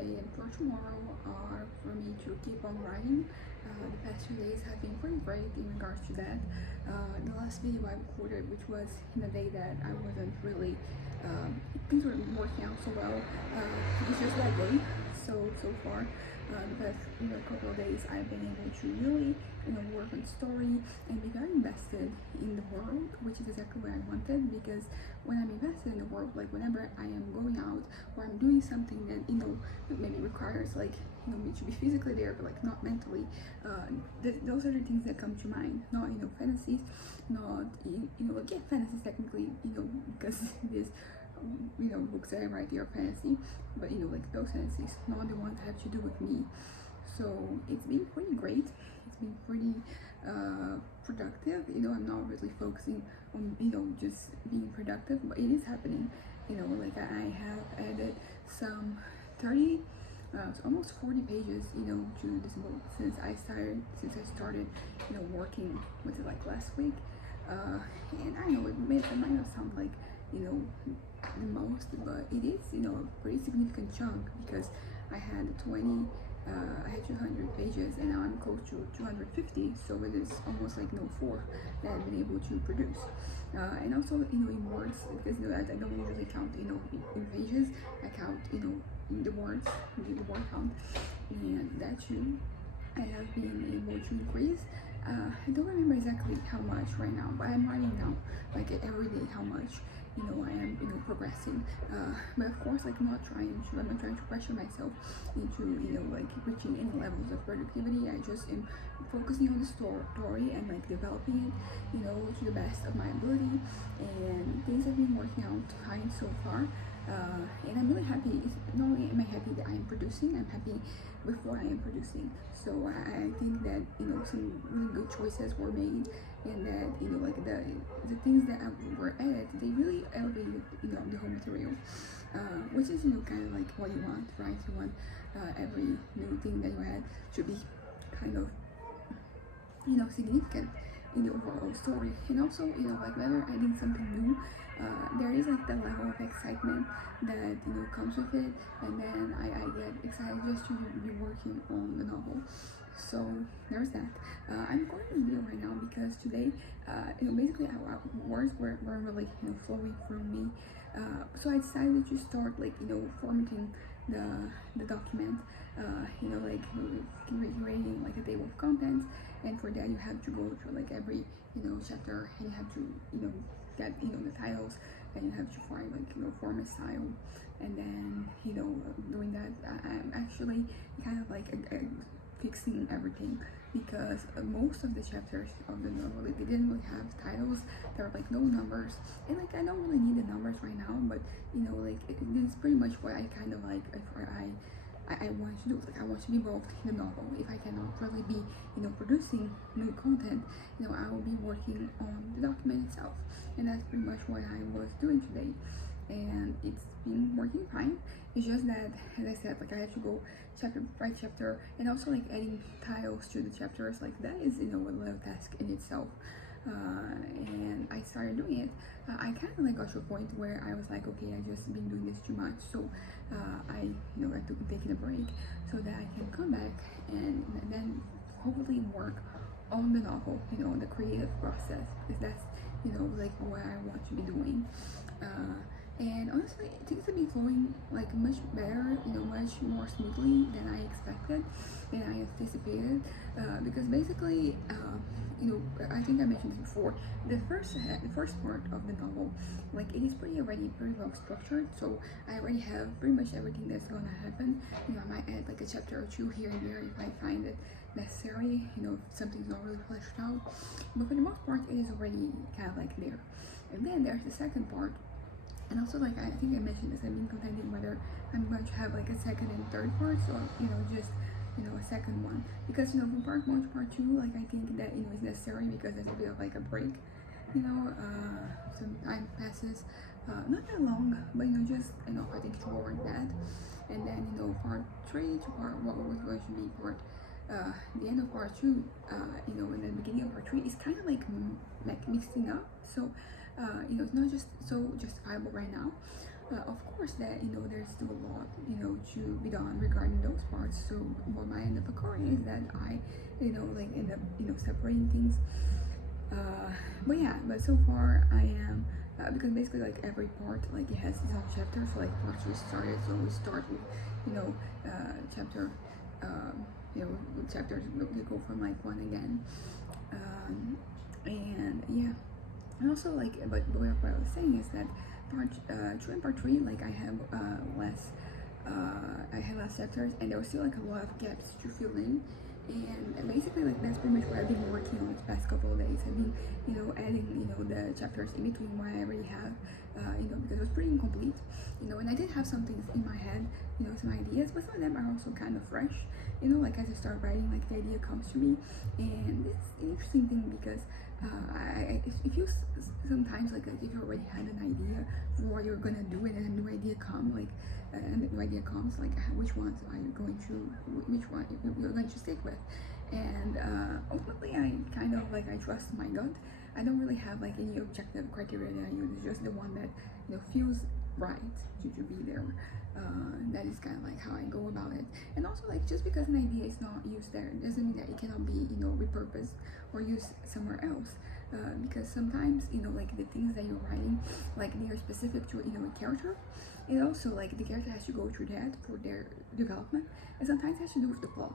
today and for tomorrow are for me to keep on writing. The past 2 days have been pretty great in regards to that. The last video I recorded, which was in a day that I wasn't really, things weren't working out so well. It's just that day. So far, the past couple of days, I've been able to really work on story and be very invested in the world, which is exactly what I wanted. Because when I'm invested in the world, like whenever I am going out or I'm doing something that maybe requires me to be physically there but like not mentally, those are the things that come to mind. Not fantasies, not like fantasies technically, because this books that I write, they are fantasy, but like those fantasies, not the ones that have to do with me. So it's been pretty great. It's been pretty productive. I'm not really focusing on just being productive, but it is happening. Like I have added some 30 almost 40 pages to this book since I started working with it like last week. And I know it might not sound like the most, but it is a pretty significant chunk, because I had 200 pages and now I'm close to 250, so it is almost like fourth that I've been able to produce. And also in words, because I don't usually count in pages. I count the words, the word count, and that too I have been able to increase. I don't remember exactly how much right now, but I'm writing down like every day how much I am progressing. But of course, like I'm not trying to pressure myself into like reaching any levels of productivity. I just am focusing on the story and like developing it to the best of my ability, and things have been working out fine so far. And I'm really happy. Not only am I happy that I am producing, I'm happy before I am producing. So I think that some really good choices were made, and that like the things that were added, they really elevated the whole material, which is kind of like what you want, right? You want every new thing that you add to be kind of significant in the overall story. And also like whenever adding something new, there is like the level of excitement that comes with it, and then I get excited just to be working on the novel. So there's that. I'm recording this video right now because today basically our words were really flowing through me, so I decided to start like formatting the document, like creating like a table of contents. And for that you have to go through like every chapter, and you have to get the titles, and you have to find like format style, and then doing that I'm actually kind of like fixing everything, because most of the chapters of the novel, they didn't really have titles. There were like no numbers, and like I don't really need the numbers right now, but like it's pretty much what I kind of like. I want to do. Like I want to be involved in the novel. If I cannot really be producing new content, I will be working on the document itself, and that's pretty much what I was doing today, and it's been working fine. It's just that, as I said, like I have to go chapter by chapter, and also like adding titles to the chapters, like that is a little task in itself. And I started doing it. I kind of like got to a point where I was like, okay, I just been doing this too much, so I took taking a break so that I can come back and then hopefully work on the novel, the creative process, because that's like what I want to be doing. And honestly, things have been flowing like much better, much more smoothly than I expected, than I anticipated. Because basically, I think I mentioned this before. The first part of the novel, like it is pretty well structured. So I already have pretty much everything that's gonna happen. I might add like a chapter or two here and there if I find it necessary. If something's not really fleshed out. But for the most part, it is already kind of like there. And then there's the second part. And also, like I think I mentioned this, I've been contending whether I'm going to have like a second and third part, or just a second one, because from part 1 to part 2, like I think that is necessary, because there's a bit of like a break, some time passes, not that long, but just I think toward that. And then part 3 to part what was going to be part the end of part 2, and the beginning of part 3 is kind of like mixing up. So it's not just so justifiable right now. Of course, that there's still a lot to be done regarding those parts. So what might end up occurring is that I like end up separating things. But yeah, but so far I am because basically like every part like it has its own chapter. So like once we started, so we start with chapter chapters they go from like one again, and yeah, and also like but what I was saying is that part 2 and part 3 like less I had less chapters and there was still like a lot of gaps to fill in. And basically like that's pretty much what I've been working on the past couple of days. I've been adding the chapters in between what I already have, because it was pretty incomplete, and I did have some things in my head, some ideas, but some of them are also kind of fresh, like as I start writing, like the idea comes to me. And it's an interesting thing because if you sometimes like if you already had an idea for what you're gonna do and then a new idea comes, like which ones are you going to, which one you're going to stick with. And ultimately I kind of like I trust my gut. I don't really have like any objective criteria that I use. It's just the one that feels right to be there. That is kind of like how I go about it. And also like just because an idea is not used there doesn't mean that it cannot be repurposed or used somewhere else. Because sometimes like the things that you're writing, like they are specific to a character. And also like the character has to go through that for their development, and sometimes it has to do with the plot.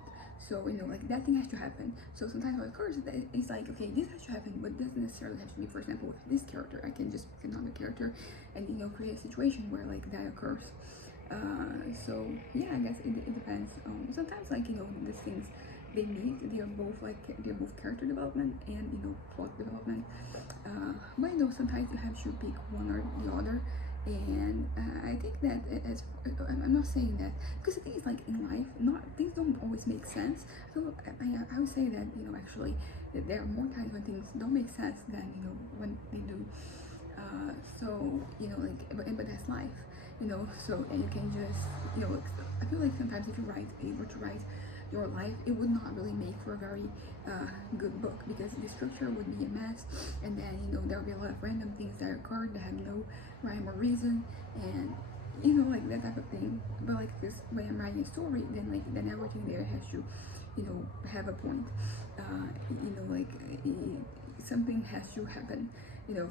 So like that thing has to happen. So sometimes what occurs is that it's like, okay, this has to happen, but it doesn't necessarily have to be. For example, with this character I can just pick another character and create a situation where like that occurs. So yeah, I guess it depends. Sometimes like these things they meet. They're both character development and plot development. But sometimes you have to pick one or the other. And I think that I'm not saying that because the thing is like in life, not things don't always make sense. So I would say that actually that there are more times when things don't make sense than when they do. So but that's life. So and you can just like, I feel like sometimes if you were to write your life, it would not really make for a very good book because the structure would be a mess, and then there would be a lot of random things that occurred that have no rhyme or reason, and like that type of thing. But like this, when I'm writing a story, then everything there has to have a point. Like something has to happen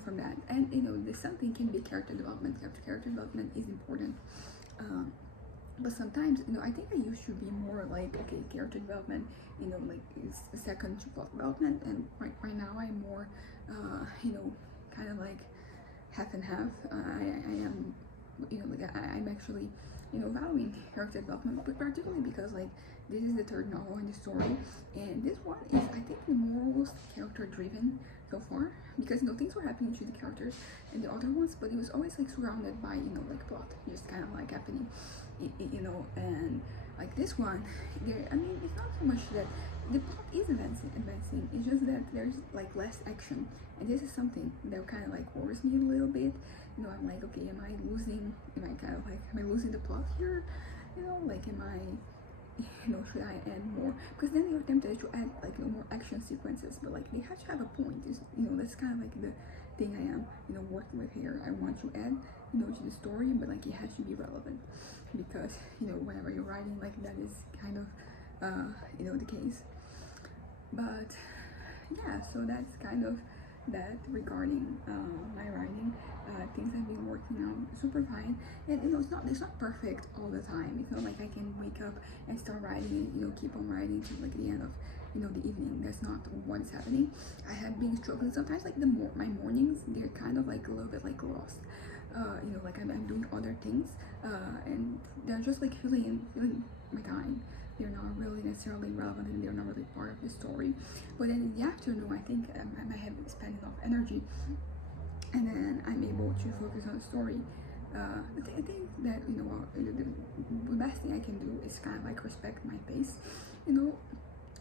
from that. And this something can be character development. Character development is important. But sometimes I think I used to be more like, okay, character development like is second to plot development, and right now I'm more kind of like half and half. I am like I'm actually valuing character development, but particularly because like this is the third novel in the story, and this one is I think the most character driven so far, because things were happening to the characters and the other ones, but it was always like surrounded by like plot just kind of like happening, and like this one there, I mean, it's not so much that the plot is advancing, it's just that there's like less action, and this is something that kind of like worries me a little bit. I'm like, okay, am I losing the plot here? Like am I should I add more? Because then you're tempted to add like more action sequences, but like they have to have a point. That's kind of like the thing I am working with here. I want to add to the story, but like it has to be relevant, because whenever you're writing, like that is kind of the case. But yeah, so that's kind of that regarding my writing. Things I've been working on super fine, and it's not perfect all the time. It's not like I can wake up and start writing and keep on writing to like the end of the evening. That's not what's happening. I have been struggling sometimes, like my mornings, they're kind of like a little bit like lost. Like I'm doing other things, and they're just like filling my time. They're not really necessarily relevant, and they're not really part of the story. But then in the afternoon, I think I have spent enough energy, and then I'm able to focus on the story. I think that the best thing I can do is kind of like respect my pace,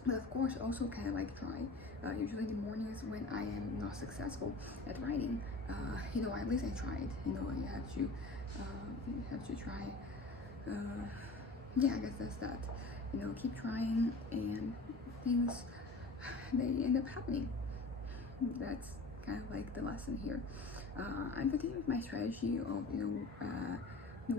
but of course also kind of like try. Usually in the mornings when I am not successful at writing, at least I tried. You have to try. Yeah, I guess that's that. Keep trying, and things they end up happening. That's kind of like the lesson here. I'm continuing with my strategy of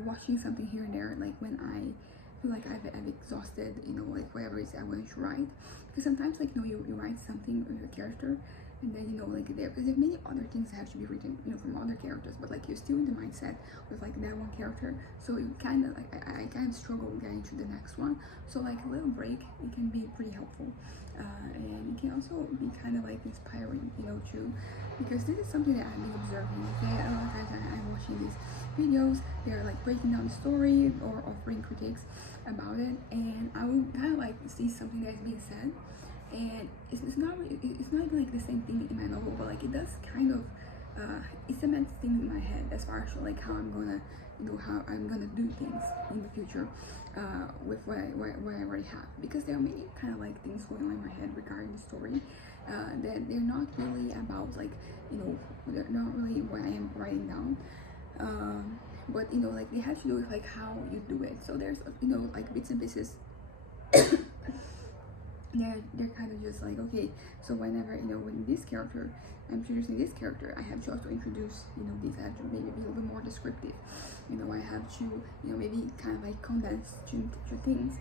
watching something here and there, like when I feel like I've exhausted, like whatever it is I want to write. Because sometimes, like, you write something with your character, and then, like, there's many other things that have to be written, from other characters, but, like, you're still in the mindset with, like, that one character. So you kind of, like, I kind of struggle getting to the next one. So, like, a little break, it can be pretty helpful. And it can also be kind of, like, inspiring, too. Because this is something that I've been observing. Okay, a lot of times I'm watching these videos, they're like breaking down the story or offering critiques about it, and I will kind of like see something that's being said, and it's not even like the same thing in my novel, but like it does kind of it cements things in my head as far as like how I'm gonna do things in the future with what I already have, because there are many kind of like things going on in my head regarding the story that they're not really about, like, they're not really what I am writing down, but like they have to do with like how you do it. So there's like bits and pieces. They're kind of just like, okay, so whenever when this character, I'm introducing this character, I have to also introduce these. I have to maybe be a little bit more descriptive. I have to maybe kind of like condense two things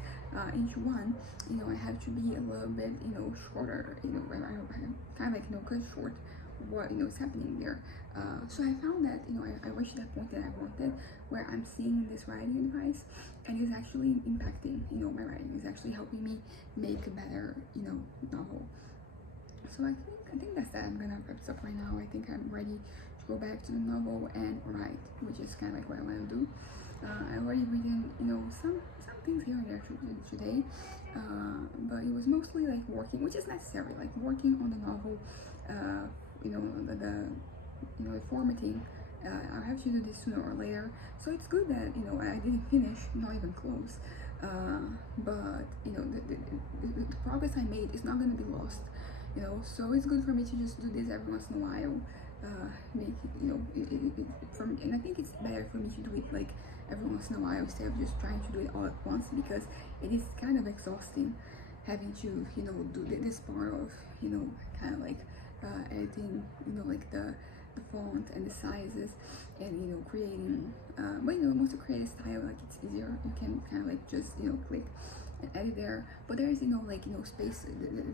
into one. I have to be a little bit shorter. I kind of like cut short what is happening there. So I found that I reached that point that I wanted, where I'm seeing this writing advice, and it's actually impacting my writing. It's actually helping me make a better novel. So I think that's that. I'm gonna wrap this up right now. I think I'm ready to go back to the novel and write, which is kind of like what I want to do. I already written some things here and there today, but it was mostly like working, which is necessary, like working on the novel. The formatting. I have to do this sooner or later, so it's good that I didn't finish, not even close. But the progress I made is not gonna be lost. So it's good for me to just do this every once in a while. Make and I think it's better for me to do it like every once in a while instead of just trying to do it all at once, because it is kind of exhausting having to do this part of kind of like editing like the font and the sizes, and creating but once you create a style, like it's easier, you can kind of like just click and edit there. But there's space, the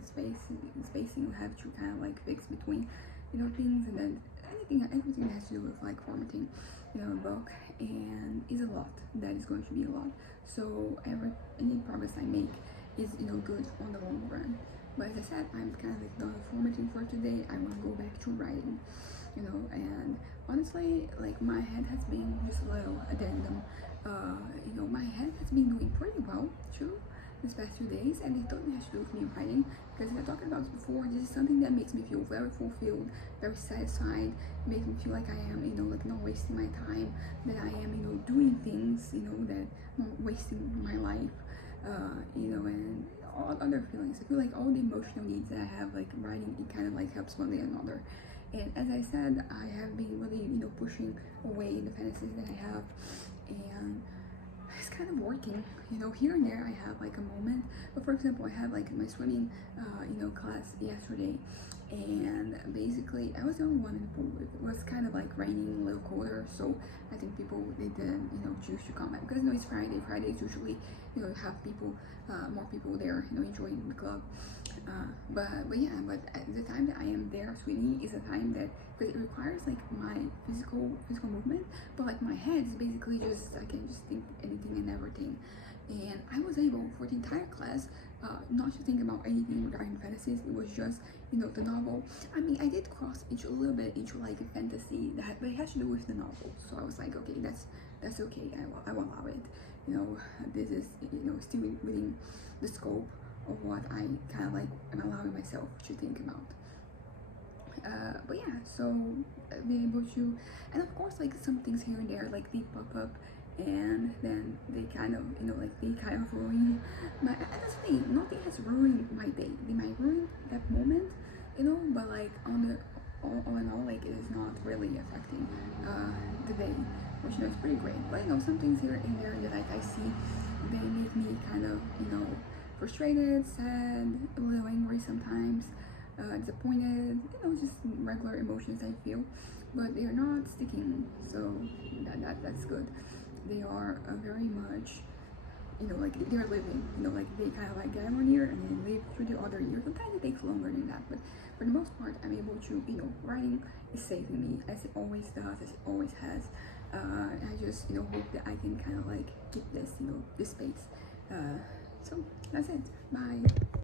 spacing you have to kind of like fix between things, and then everything that has to do with like formatting a book, and is a lot. That is going to be a lot. So any progress I make is good on the long run. But as I said, I'm kind of like done with formatting for today. I want to go back to writing, and honestly, like my head has been just a little addendum. My head has been doing pretty well too these past 2 days, and it totally has to do with me writing, because as I talked about before, this is something that makes me feel very fulfilled, very satisfied, makes me feel like I am, like not wasting my time, that I am, doing things, that not wasting my life, and all other feelings. I feel like all the emotional needs that I have, like writing, it kind of like helps one way or another. And as I said, I have been really, pushing away the fantasies that I have, and it's kind of working. Here and there I have like a moment. But for example, I had like my swimming, class yesterday, and basically I was the only one in the pool. It was kind of like raining, a little colder, so I think people they didn't, choose to come out, because it's Friday. Fridays usually, have people, more people there, enjoying the club. But at the time that I am there swimming is a time that, because it requires like my physical movement, but like my head is basically just, I can just think anything and everything. And I was able for the entire class not to think about anything regarding fantasies. It was just the novel. I mean, I did cross a little bit into like a fantasy but it has to do with the novel. So I was like, okay, that's okay. I will allow it. This is still within the scope of what I kind of like am allowing myself to think about. But yeah, so being able to, and of course, like some things here and there, like they pop up, and then they kind of, they kind of ruin my. And that's the thing, nothing has ruined my day. They might ruin that moment, but like all in all, like it is not really affecting the day, which is pretty great. But some things here and there that like I see, they make me kind of frustrated, sad, a little angry sometimes, disappointed, just regular emotions I feel. but they're not sticking, so that's good. They are very much, like they're living, like they kind of like get 1 year and then live through the other year. Sometimes it takes longer than that, but for the most part, I'm able to, writing is saving me, as it always does, as it always has. I just, hope that I can kind of like keep this, this space. So that's it. Bye.